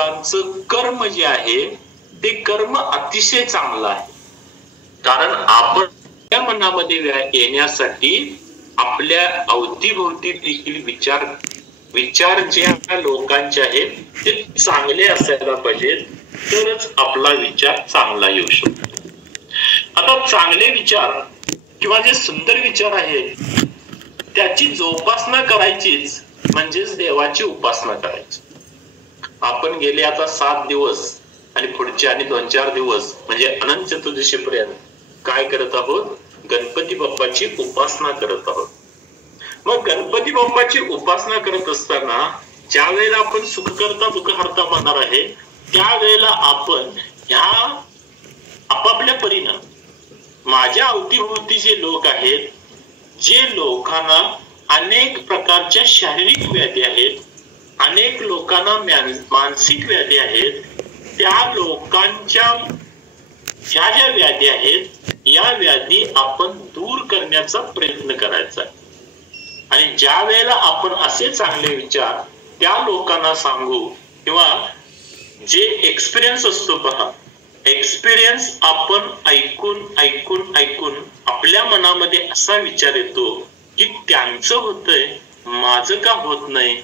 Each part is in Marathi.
लोकांचं कर्म जे आहे ते कर्म अतिशय चांगलं आहे. कारण आपण त्या मनामध्ये येण्यासाठी आपल्या अवतीभोवती देखील विचार जे लोकांचे आहेत ते चांगले असायला पाहिजेत, तरच आपला विचार चांगला येऊ शकतो. आता चांगले विचार किंवा जे सुंदर विचार आहेत त्याची जोपासना करायचीच म्हणजेच देवाची उपासना करायची. आपण गेले आता 7 दिवस आणि पुढचे आणि 2-4 दिवस म्हणजे अनंत चतुर्दशीपर्यंत काय करत आहोत? गणपती बाप्पाची उपासना करत आहोत. मग गणपती बाप्पाची उपासना करत असताना ज्या वेळेला आपण सुखकर्ता दुःखहर्ता म्हणणार आहे त्यावेळेला आपण ह्या आपापल्या परीनं माझ्या अवतीभोवती जे लोक आहेत, जे लोकांना अनेक प्रकारच्या शारीरिक व्याधी आहेत, अनेक लोकांना मानसिक व्याधी आहेत, त्या लोकांच्या ह्या ज्या व्याधी आहेत या व्याधी आपण दूर करण्याचा प्रयत्न करायचा. आणि ज्या वेळेला आपण असे चांगले विचार त्या लोकांना सांगू किंवा जे एक्सपिरियन्स असतो पहा, एक्सपिरियन्स आपण ऐकून ऐकून ऐकून आपल्या मनामध्ये असा विचार येतो की त्यांचं होतंय माझं का होत नाही,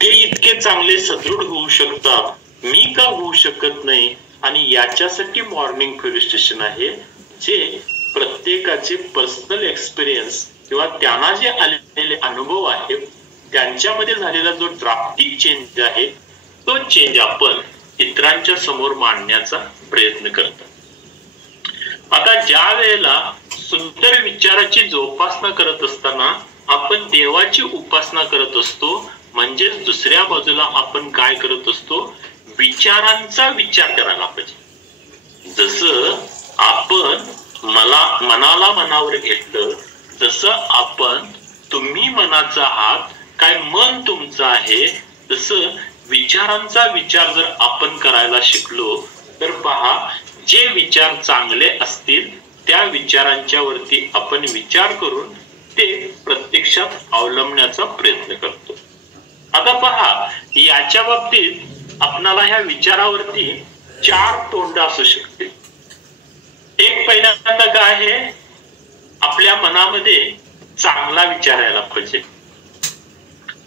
ते इतके चांगले सदृढ होऊ शकतात, मी का होऊ शकत नाही. आणि याच्यासाठी मॉर्निंग मेडिटेशन आहे, जे प्रत्येकाचे पर्सनल एक्सपिरियन्स किंवा त्यांना जे आलेले अनुभव आहेत त्यांच्यामध्ये झालेला जो ड्राफ्टिक चेंज आहे तो चेंज आपण इतरांच्या समोर मांडण्याचा प्रयत्न करतो. आता ज्या वेळेला सुंदर विचाराची जोपासना करत असताना आपण देवाची उपासना करत असतो, म्हणजेच दुसऱ्या बाजूला आपण काय करत असतो? विचारांचा विचार करायला पाहिजे. जसं आपण मनाला मनावर घेतलं, जसं आपण तुम्ही मनाचा आहात, काय मन तुमचं आहे, तसं विचारांचा विचार जर आपण करायला शिकलो तर पहा, जे विचार चांगले असतील त्या विचारांच्या वरती आपण विचार करून ते प्रत्यक्षात अवलंबण्याचा प्रयत्न करतो. आता पहा, याच्या बाबतीत आपणाला ह्या विचारावरती 4 तोंड असू शकते. एक पहिल्यांदा काय आहे? आपल्या मनामध्ये चांगला विचार यायला पाहिजे.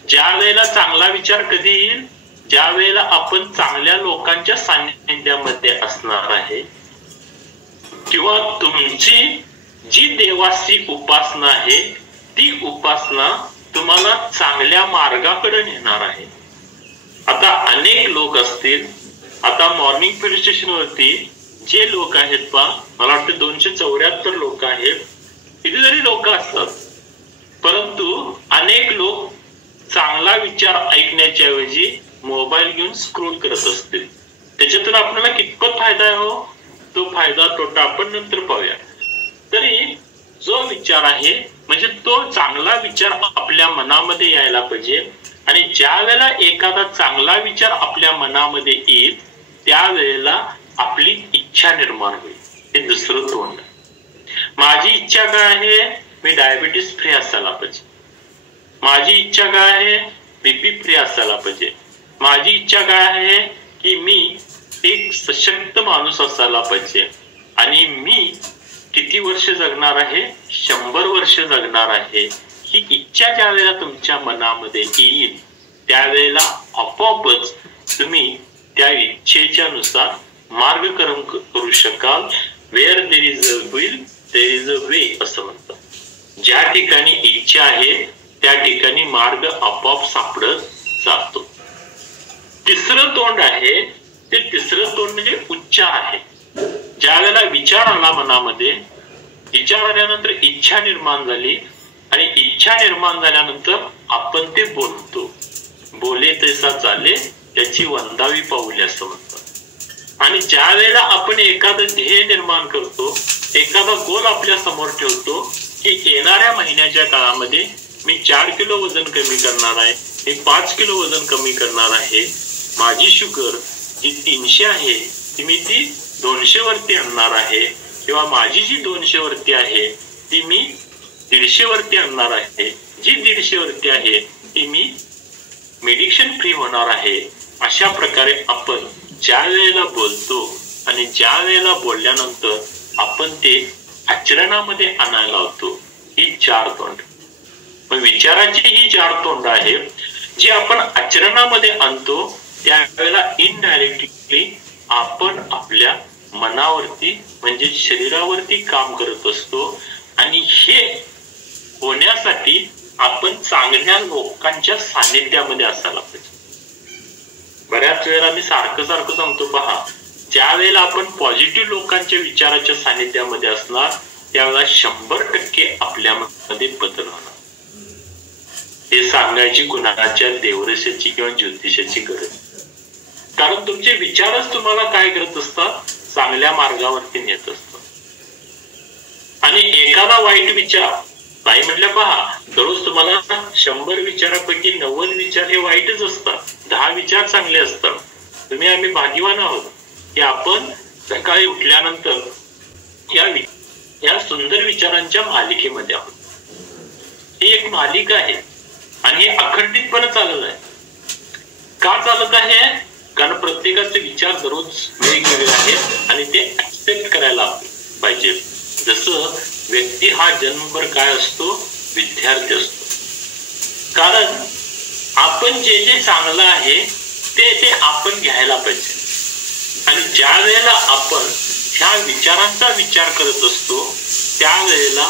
ज्या वेळेला चांगला विचार कधी येईल? ज्या वेळेला आपण चांगल्या लोकांच्या सान्निध्यामध्ये असणार आहे किंवा तुमची जी देवाची उपासना आहे ती उपासना तुम्हाला चांगल्या मार्गाकडे नेणार आहे. आता अनेक लोक असतील, आता मॉर्निंग मेडिटेशन वरती जे लोक आहेत पहा, मला वाटतं 274 लोक आहेत. किती जरी लोक असतात परंतु अनेक लोक चांगला विचार ऐकण्याच्या ऐवजी मोबाईल घेऊन स्क्रोल करत असतील. त्याच्यातून आपल्याला कितपत फायदा आहे हो? तो फायदा तोटा आपण नंतर पाहूया. तरी जो विचार आहे म्हणजे तो चांगला विचार आपल्या मनामध्ये यायला पाहिजे. आणि ज्या वेळेला एखादा चांगला विचार आपल्या मनामध्ये येईल त्यावेळेला आपली इच्छा निर्माण होईल. हे दुसरं तोंड. माझी इच्छा काय आहे? मी डायबिटीस फ्री असायला पाहिजे. माझी इच्छा काय आहे? बीपी फ्री असायला पाहिजे. माझी इच्छा काय आहे की मी एक सशक्त माणूस असायला पाहिजे. आणि मी किती वर्ष जगणार आहे? 100 वर्ष जगणार आहे. ही इच्छा ज्या वेळेला तुमच्या मनामध्ये येईल त्यावेळेला आपोआपच तुम्ही त्या इच्छेच्या नुसार मार्गक्रम करू शकाल. Where there is a will there is a way असं म्हणतात. ज्या ठिकाणी इच्छा आहे त्या ठिकाणी मार्ग आपोआप सापडत जातो. तिसरं तोंड आहे ते तिसरं तोंड म्हणजे उच्चार आहे. ज्या वेळेला विचार आला मनामध्ये, विचार आल्यानंतर इच्छा निर्माण झाली आणि इच्छा निर्माण झाल्यानंतर आपण ते बोलतो. बोले तैसा चाले त्याची वंदावी पाऊले असं म्हणतात. आणि ज्या वेळेला आपण एखादं ध्येय निर्माण करतो, एखादा गोल आपल्या समोर ठेवतो की येणाऱ्या महिन्याच्या काळामध्ये मी 4 किलो वजन कमी करणार आहे, मी 5 किलो वजन कमी करणार आहे, माझी शुगर जी 300 आहे ती मी 200 वरती आणणार आहे, किंवा माझी जी 200 वरती आहे ती मी 150 वरती आणणार आहे, जी 150 वरती आहे ती मी मेडिसिन फ्री होणार आहे. अशा प्रकारे आपण ज्या वेळेला बोलतो आणि ज्या वेळेला बोलल्यानंतर आपण ते आचरणामध्ये आणायला लावतो, ही चार तोंड. विचाराची ही चार तोंड आहे जी आपण आचरणामध्ये आणतो त्यावेळेला इनडायरेक्टली आपण आपल्या मनावरती म्हणजे शरीरावरती काम करत असतो. आणि हे होण्यासाठी आपण चांगल्या लोकांच्या सानिध्यामध्ये असायला पाहिजे. बऱ्याच वेळेला मी सारखं सांगतो, पहा, ज्या वेळेला आपण पॉझिटिव्ह लोकांच्या विचाराच्या सानिध्यामध्ये असणार त्यावेळेला 100% आपल्यामध्ये बदल होणार. हे सांगायची कुणाच्या देवरशाची किंवा ज्योतिषाची गरज, कारण तुमचे विचारच तुम्हाला काय करत असतात, चांगल्या मार्गावरती नेत असतात. आणि एखादा वाईट विचार नाही म्हटलं, पहा, दररोज तुम्हाला 100 विचारापैकी 90 विचार हे वाईटच असतात, 10 विचार चांगले असतात. आम्ही भाग्यवान आहोत की आपण सकाळी उठल्यानंतर या सुंदर विचारांच्या मालिकेमध्ये आहोत. ही एक मालिका आहे आणि हे अखंडितपणे चालत आहे. का चालत आहे? कारण प्रत्येकाचे विचार दररोज वेगवेगळे आहेत आणि ते ऍक्सेप्ट करायला पाहिजे. जसं व्यक्ती हा जन्मभर काय असतो, विद्यार्थी असतो. कारण आपण जे जे चांगलं आहे ते आपण घ्यायला पाहिजे. आणि ज्या वेळेला आपण ह्या विचारांचा विचार करत असतो त्यावेळेला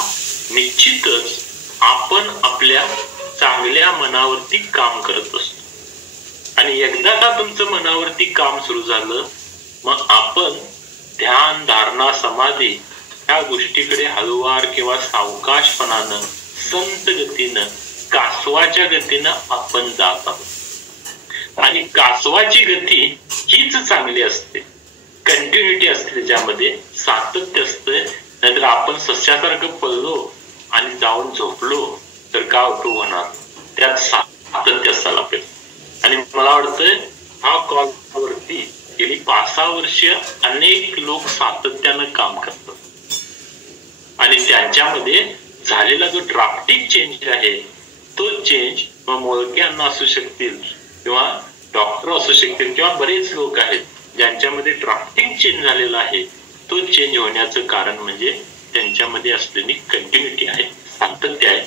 निश्चितच आपण आपल्या चांगल्या मनावरती काम करत असतो. आणि एकदा का तुमचं मनावरती काम सुरू झालं मग आपण ध्यान, धारणा, समाधी ह्या गोष्टीकडे हळूवार किंवा सावकाशपणानं, संत गतीनं, कासवाच्या गतीनं आपण जात आहोत. आणि कासवाची गती हीच चांगली असते, कंटिन्युटी असते, त्याच्यामध्ये सातत्य असतं. नाहीतर आपण सस्यासारखं पळलो आणि जाऊन झोपलो तर काय उपयोग होणार? त्यात सातत्य असायला पाहिजे. आणि मला वाटतंय हा कॉलवरती गेली 5-6 वर्ष अनेक लोक सातत्यानं काम करतात आणि त्यांच्यामध्ये झालेला जो ड्राफ्टिक चेंज आहे तो चेंज मोळके अण्णा असू शकतील किंवा डॉक्टर असू शकतील किंवा बरेच लोक आहेत ज्यांच्यामध्ये ड्राफ्टिंग चेंज झालेला आहे. तो चेंज होण्याचं कारण म्हणजे त्यांच्यामध्ये असलेली कंटिन्युटी आहे, सातत्य आहे.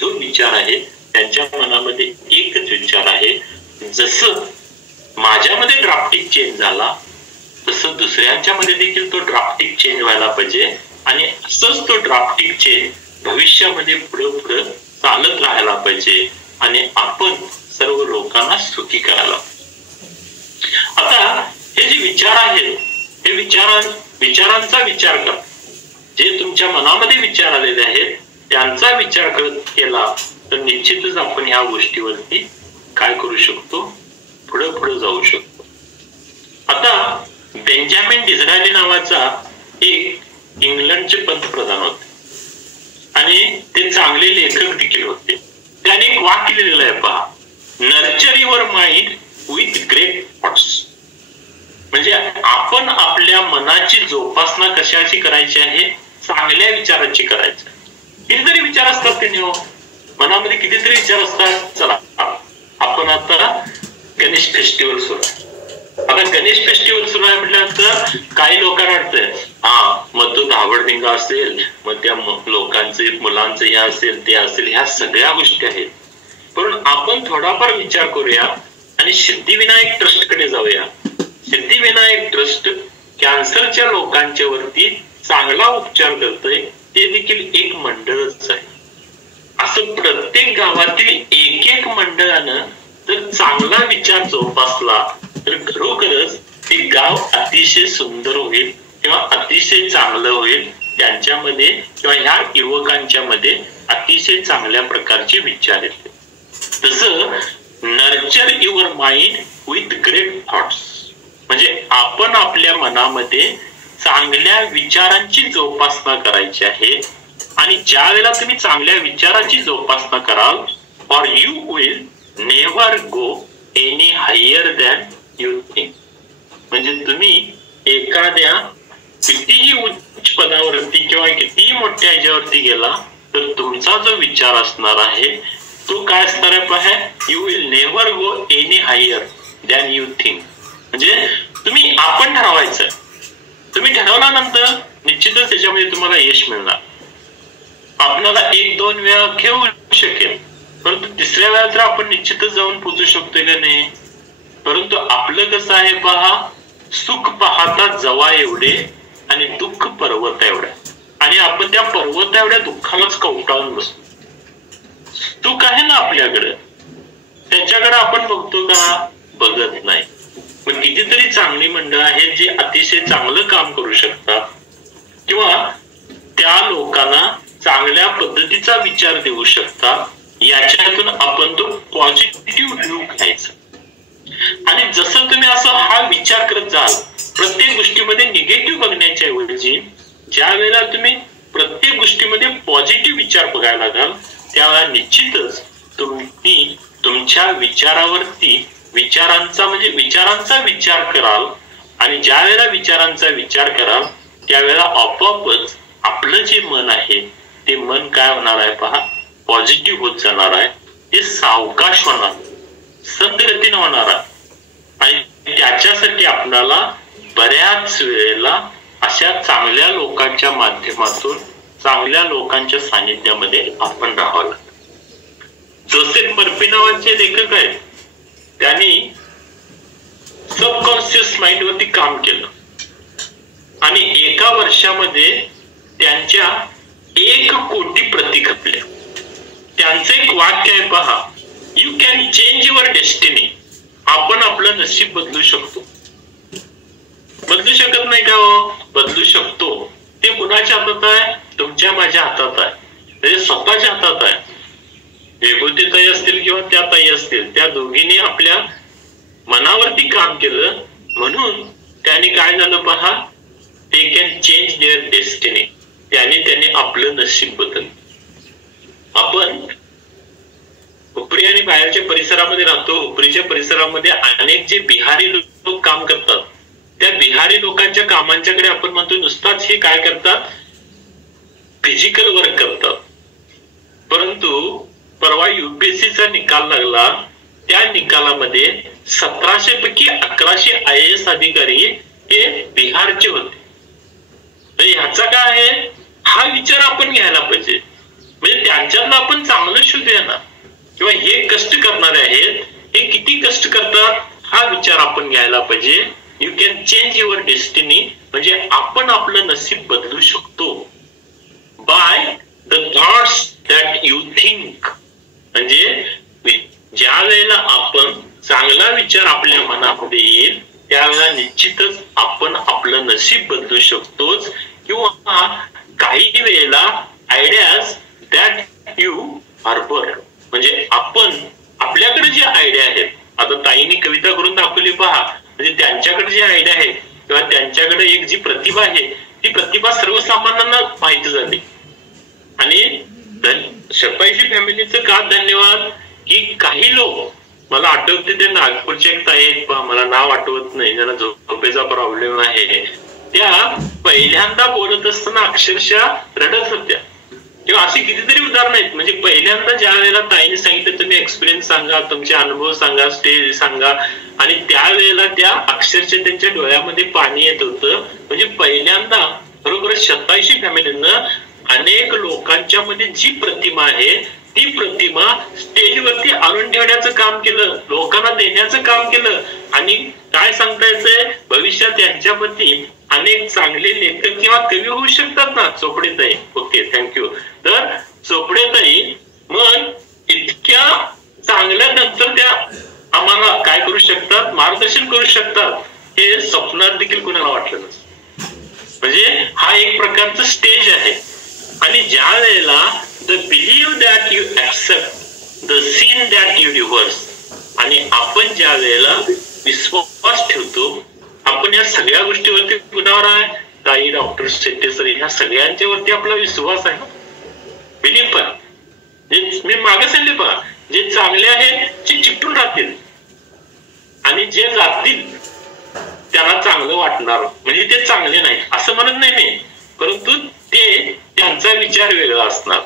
जो विचार आहे त्यांच्या मनामध्ये एकच विचार आहे. जसं माझ्यामध्ये ड्राफ्टिक चेंज झाला तसं दुसऱ्यांच्या मध्ये देखील तो ड्राफ्टिक चेंज व्हायला पाहिजे. आणि असंच तो ड्राफ्टिक चेंज भविष्यामध्ये पुढे चालत राहायला पाहिजे आणि आपण सर्व लोकांना सुखी करायला. आता हे जे विचार आहेत हे विचारांचा विचार करा. जे तुमच्या मनामध्ये विचार आलेले आहेत त्यांचा विचार केला तर निश्चितच आपण ह्या गोष्टीवरती काय करू शकतो, पुढे जाऊ शकतो. आता बेंजामिन डिझरायली नावाचा एक इंग्लंडचे पंतप्रधान होते आणि ते चांगले लेखक देखील होते. त्याने एक वाक्य लिहिलेलं आहे, पहा, nurture your mind with great thoughts. म्हणजे आपण आपल्या मनाची जोपासना कशाची करायची आहे, चांगल्या विचारांची करायची. कितीतरी विचार असतात की नाही, मनामध्ये कितीतरी विचार असतात. चला आपण आता गणेश फेस्टिवल सुरू आहे. आता गणेश फेस्टिवल सुरू आहे म्हटल्यानंतर काही लोकांना वाटतंय मग तो धावडधिंगा असेल, मग त्या लोकांचे मुलांचे हे असेल ते असेल, ह्या सगळ्या गोष्टी आहेत. पण आपण थोडाफार विचार करूया आणि सिद्धिविनायक ट्रस्ट कडे जाऊया. सिद्धिविनायक ट्रस्ट कॅन्सरच्या लोकांच्या वरती चांगला उपचार करतोय. ते देखील एक मंडळच आहे. असं प्रत्येक गावातील एक मंडळानं जर चांगला विचार जोपासला तर खरोखरच ते गाव अतिशय सुंदर होईल किंवा अतिशय चांगलं होईल. त्यांच्यामध्ये किंवा ह्या युवकांच्या मध्ये अतिशय चांगल्या प्रकारचे विचार येतील. तसं nurture your mind with great thoughts म्हणजे आपण आपल्या मनामध्ये चांगल्या विचारांची जोपासना करायची आहे. आणि ज्या वेळेला तुम्ही चांगल्या विचाराची जोपासना कराल or you will never go any higher than you think. म्हणजे तुम्ही एखाद्या कितीही उच्च पदावरती किंवा कितीही मोठ्या ह्याच्यावरती गेला तर तुमचा जो विचार असणार आहे तो काय असणार आहे, पहा, you will never go any higher. Than you think. म्हणजे तुम्ही आपण ठरवायचं. तुम्ही ठरवल्यानंतर निश्चितच त्याच्यामध्ये तुम्हाला यश मिळणार. आपल्याला 1-2 वेळा घेऊ शकेल, परंतु तिसऱ्या वेळा तर आपण निश्चितच जाऊन पोहोचू शकतोय का नाही. परंतु आपलं कसं आहे पहा, सुख पाहता जवा एवढे आणि दुःख पर्वत एवढ्या, आणि आपण त्या पर्वत एवढ्या दुःखालाच कवटाळून बसतो. सुख आहे ना आपल्याकडे, त्याच्याकडे आपण बघतो का? बघत नाही. पण कितीतरी चांगली मंडळ आहेत जे अतिशय चांगलं काम करू शकतात, किंवा त्या लोकांना चांगल्या पद्धतीचा विचार देऊ शकतात. याच्यातून आपण तो पॉझिटिव्ह व्ह्यू घ्यायचा. आणि जसं तुम्ही असं हा विचार करत जाल, प्रत्येक गोष्टीमध्ये निगेटिव्ह बघण्याच्या ऐवजी ज्या वेळेला तुम्ही प्रत्येक गोष्टीमध्ये पॉझिटिव्ह विचार बघायला लागाल, त्यावेळेला निश्चितच तुम्ही तुमच्या विचारावरती विचारांचा विचार कराल. आणि ज्या वेळेला विचारांचा विचार कराल, त्यावेळेला आपोआपच आपलं जे मन आहे ते मन काय होणार आहे पहा, पॉझिटिव्ह होत जाणार आहे. ते सावकाश होणार, संतगतीने होणार आहे. आणि त्याच्यासाठी आपल्याला बऱ्याच वेळेला अशा चांगल्या लोकांच्या माध्यमातून, चांगल्या लोकांच्या सानिध्यामध्ये आपण राहावं लागतं. जोसेफ मर्फी नावाचे लेखक आहेत, त्यांनी सबकॉन्शियस माइंड वरती काम केलं आणि एका वर्षामध्ये त्यांच्या 1 कोटी प्रती खपल्या. त्यांचं एक वाक्य आहे पहा, you can change your destiny. आपण आपलं नशीब बदलू शकतो. बदलू शकत नाही का हो? बदलू शकतो. ते कुणाच्या हातात आहे? तुमच्या माझ्या हातात आहे. म्हणजे स्वतःच्या हातात आहे. विभूती ताई असतील किंवा त्या ताई असतील, त्या दोघींनी आपल्या मनावरती काम केलं, म्हणून त्यांनी काय झालं पहा, they can change there destiny. त्यांनी आपलं नशीब बदललं. आपण हुपरी आणि बाहेरच्या परिसरामध्ये राहतो. हुपरीच्या परिसरामध्ये अनेक जे बिहारी लोक काम करतात, त्या बिहारी लोकांच्या कामांच्याकडे आपण म्हणतो नुसताच हे काय करतात, फिजिकल वर्क करतात. परंतु परवा UPSCचा निकाल लागला, त्या निकालामध्ये 1700 पैकी 1100 IAS अधिकारी हे बिहारचे होते. ह्याचा काय आहे, हा विचार आपण घ्यायला पाहिजे. म्हणजे त्यांच्यातलं आपण चांगलं शोधूया ना, किंवा हे कष्ट करणारे आहेत, हे किती कष्ट करतात हा विचार आपण घ्यायला पाहिजे. You can change your destiny. म्हणजे आपण आपलं नशीब बदलू शकतो by the thoughts that you think. म्हणजे ज्या वेळेला आपण चांगला विचार आपल्या मनामध्ये येईल, त्यावेळेला निश्चितच आपण आपलं नशीब बदलू शकतोच. किंवा काही वेळेला आयडियाज दॅट यू हार्बर, म्हणजे आपण आपल्याकडे जे आयडिया आहेत, आता ताईंनी कविता करून दाखवली पहा, म्हणजे त्यांच्याकडे जे आयडिया आहे किंवा त्यांच्याकडे एक जी प्रतिभा आहे, ती प्रतिभा सर्वसामान्यांना माहिती झाली. आणि शतायशी फॅमिलीचं का धन्यवाद, की काही लोक, मला आठवते ते नागपूरचे एक ताई आहेत पहा, मला नाव आठवत नाही, ज्यांना झोपेचा प्रॉब्लेम आहे, त्या पहिल्यांदा बोलत असताना अक्षरशः रडत होत्या. किंवा अशी कितीतरी उदाहरणं आहेत. म्हणजे पहिल्यांदा ज्या वेळेला ताईने सांगितलं तुम्ही एक्सपिरियन्स सांगा, तुमचे अनुभव सांगा, स्टेज सांगा, आणि त्यावेळेला त्या अक्षरशः त्यांच्या डोळ्यामध्ये पाणी येत होतं. म्हणजे पहिल्यांदा बरोबर 87 फॅमिलीनं अनेक लोकांच्या मध्ये जी प्रतिमा आहे, ती प्रतिमा स्टेजवरती आणून ठेवण्याचं काम केलं, लोकांना देण्याचं काम केलं. आणि काय सांगता येतंय, भविष्यात यांच्यावरती अनेक चांगले लेखक किंवा कवी होऊ शकतात ना. चोपडेताई, ओके, थँक्यू. तर चोपडेताई मग इतक्या चांगल्या नंतर त्या आम्हाला काय करू शकतात, मार्गदर्शन करू शकतात, हे स्वप्नात देखील कुणाला वाटलं नसतं. म्हणजे हा एक प्रकारचा स्टेज आहे. आणि ज्या वेळेला the believe that you accept the scene that you reverse, आणि आपण ज्या वेळेला विश्वास ठेवतो, आपण या सगळ्या गोष्टीवरती कुणावर आहे, ताई, डॉक्टर शेट्टे सर, ह्या सगळ्यांच्या वरती आपला विश्वास आहे. बिलीव्ह पण मी मागे सांगले पहा, जे चांगले आहेत ते चिकटून राहतील, आणि जे जातील त्यांना चांगलं वाटणार. म्हणजे ते चांगले नाही असं म्हणत नाही मी, परंतु ते त्यांचा विचार वेगळा असणार.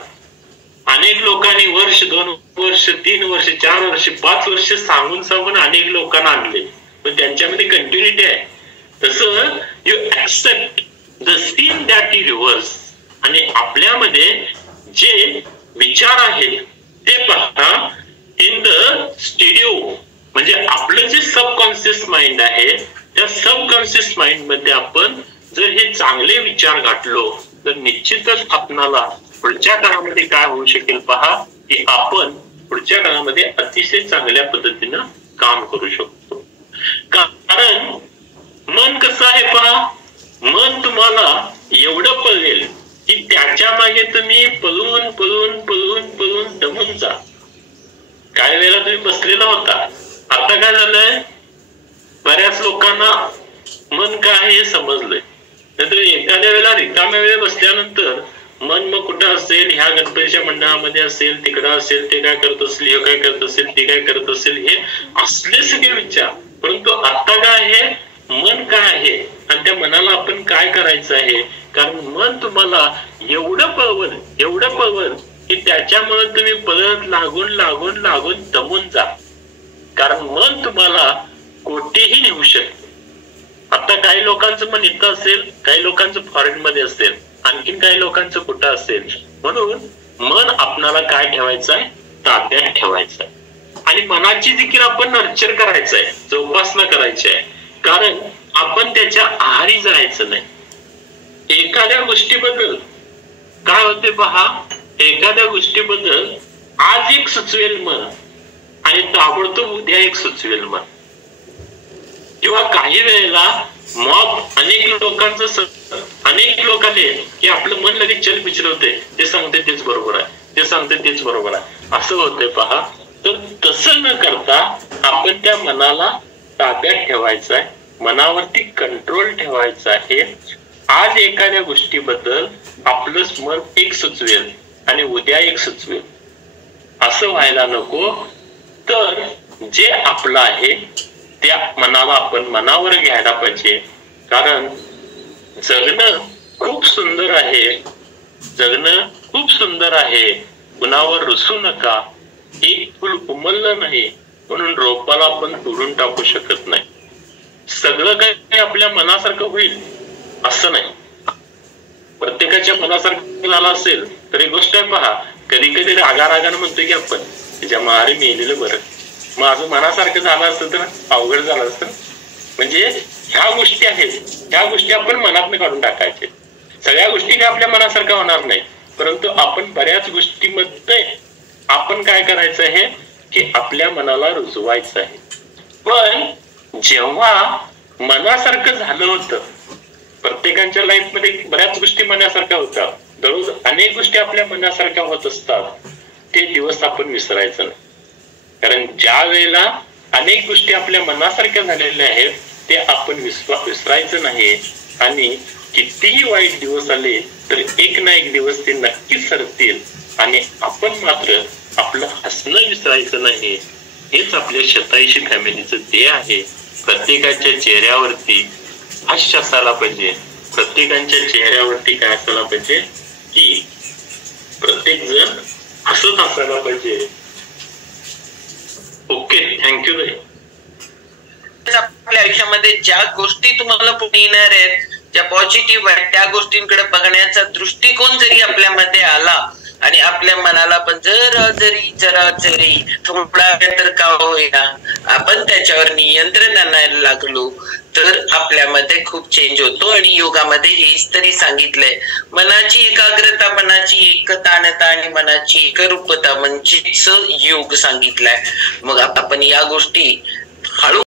अनेक लोकांनी वर्ष 2 वर्ष, 3 वर्ष, 4 वर्ष, 5 वर्ष सांगून अनेक लोकांना आणले, पण त्यांच्यामध्ये कंटिन्युटी आहे. तसं you accept the scene that you reverse. आणि आपल्यामध्ये जे विचार आहेत ते पहा इन द स्टुडिओ, म्हणजे आपलं जे सबकॉन्शियस माइंड आहे त्या सबकॉन्शियस माइंड मध्ये आपण जर हे चांगले विचार घातलो तर निश्चितच आपणाला पुढच्या काळामध्ये काय होऊ शकेल पहा, की आपण पुढच्या काळामध्ये अतिशय चांगल्या पद्धतीनं काम करू शकतो. कारण मन कसं आहे पहा, मन तुम्हाला एवढं पळेल की त्याच्या मागे तुम्ही पळून पळून पळून पळून दमून जा. काही वेळेला तुम्ही बसलेला होता, आता काय झालंय, बऱ्याच लोकांना मन काय हे समजलंय. नाहीतर एखाद्या वेळेला रिकाम्या वेळेला बसल्यानंतर मन मग कुठं असेल, ह्या गणपतीच्या मंडळामध्ये असेल, तिकडं असेल, ते काय करत असेल, हे काय करत असेल, ते काय करत असेल, हे असले सगळे विचार. परंतु आता काय आहे, मन काय आहे आणि त्या मनाला आपण काय करायचं आहे. कारण मन तुम्हाला एवढं पळवल की त्याच्यामुळे तुम्ही पळत लागून लागून लागून दमून जा. कारण मन तुम्हाला कोठेही नेऊ शकते. आता काही लोकांचं मन इथं असेल, काही लोकांचं फॉरेन मध्ये असेल, आणखीन काही लोकांचं कुठं असेल. म्हणून मन आपणाला काय ठेवायचं आहे, ताब्यात ठेवायचं आहे. आणि मनाची देखील आपण नर्चर करायचं आहे, जोपासना करायची आहे. कारण आपण त्याच्या आहारी जायचं नाही. एखाद्या गोष्टीबद्दल काय होते पहा, एखाद्या गोष्टीबद्दल आज एक सुचवेल मन आणि ताबडतोब उद्या एक सुचवेल मन. किंवा काही वेळेला मॉब अनेक लोक आले की आपलं मन लगेच चल विचारवते, ते सांगते तेच बरोबर आहे, ते सांगते तेच बरोबर आहे, असं होतंय पहा. तर तसं न करता आपण त्या मनाला ताब्यात ठेवायचं आहे, मनावरती कंट्रोल ठेवायचा आहे. आज एखाद्या गोष्टीबद्दल आपलं मन एक सुचवेल आणि उद्या एक सुचवेल, असं व्हायला नको. तर जे आपलं आहे त्या मनाला आपण मनावर घ्यायला पाहिजे. कारण जगणं खूप सुंदर आहे, जगणं खूप सुंदर आहे. कुणावर रुसू नका. एक फुल उमललं नाही म्हणून रोपाला आपण तोडून टाकू शकत नाही. सगळं काही आपल्या मनासारखं होईल असं नाही. प्रत्येकाच्या मनासारखं झालं असेल तर एक गोष्ट आहे पहा, कधी कधी रागानं म्हणतोय की आपण त्याच्या मारे मेलेलं बरं, माझं मनासारखं झालं असतं तर अवघड झालं असतं. म्हणजे ह्या गोष्टी आहेत, ह्या गोष्टी आपण मनातनं काढून टाकायचे. सगळ्या गोष्टी काय आपल्या मनासारख्या होणार नाही, परंतु आपण बऱ्याच गोष्टीमध्ये आपण काय करायचं आहे की आपल्या मनाला रुजवायचं आहे. पण जेव्हा मनासारखं झालं होतं, प्रत्येकाच्या लाईफ मध्ये बऱ्याच गोष्टी मनासारख्या होतात, दररोज अनेक गोष्टी आपल्या मनासारख्या होत असतात, ते दिवस आपण विसरायचं नाही. कारण ज्या वेळेला अनेक गोष्टी आपल्या मनासारख्या झालेल्या आहेत ते आपण विसरायचं नाही. आणि कितीही वाईट दिवस आले तर एक ना एक दिवस ते नक्कीच सरतील आणि आपण मात्र आपलं हसणं विसरायचं नाही. हेच आपल्या शतायुषी फॅमिलीचं ध्येय आहे. प्रत्येकाच्या चेहऱ्यावरती हास्य असायला पाहिजे. प्रत्येकाच्या चेहऱ्यावरती काय असायला पाहिजे की प्रत्येक जण हसत असायला पाहिजे. Okay, thank you. आपल्या आयुष्यामध्ये ज्या गोष्टी तुम्हाला पुढे येणार आहेत, ज्या पॉझिटिव्ह आहेत, त्या गोष्टींकडे बघण्याचा दृष्टिकोन जरी आपल्यामध्ये आला आणि आपल्या मनाला पण जरा जरी थोडा तर का होईना आपण त्याच्यावर नियंत्रण आणायला लागलो तर आपल्यामध्ये खूप चेंज होतो. आणि योगामध्ये हेच तरी सांगितलंय, मनाची एकाग्रता, मनाची एकतानता आणि मनाची एकरूपता म्हणजेच योग सांगितलाय. मग आपण या गोष्टी हळू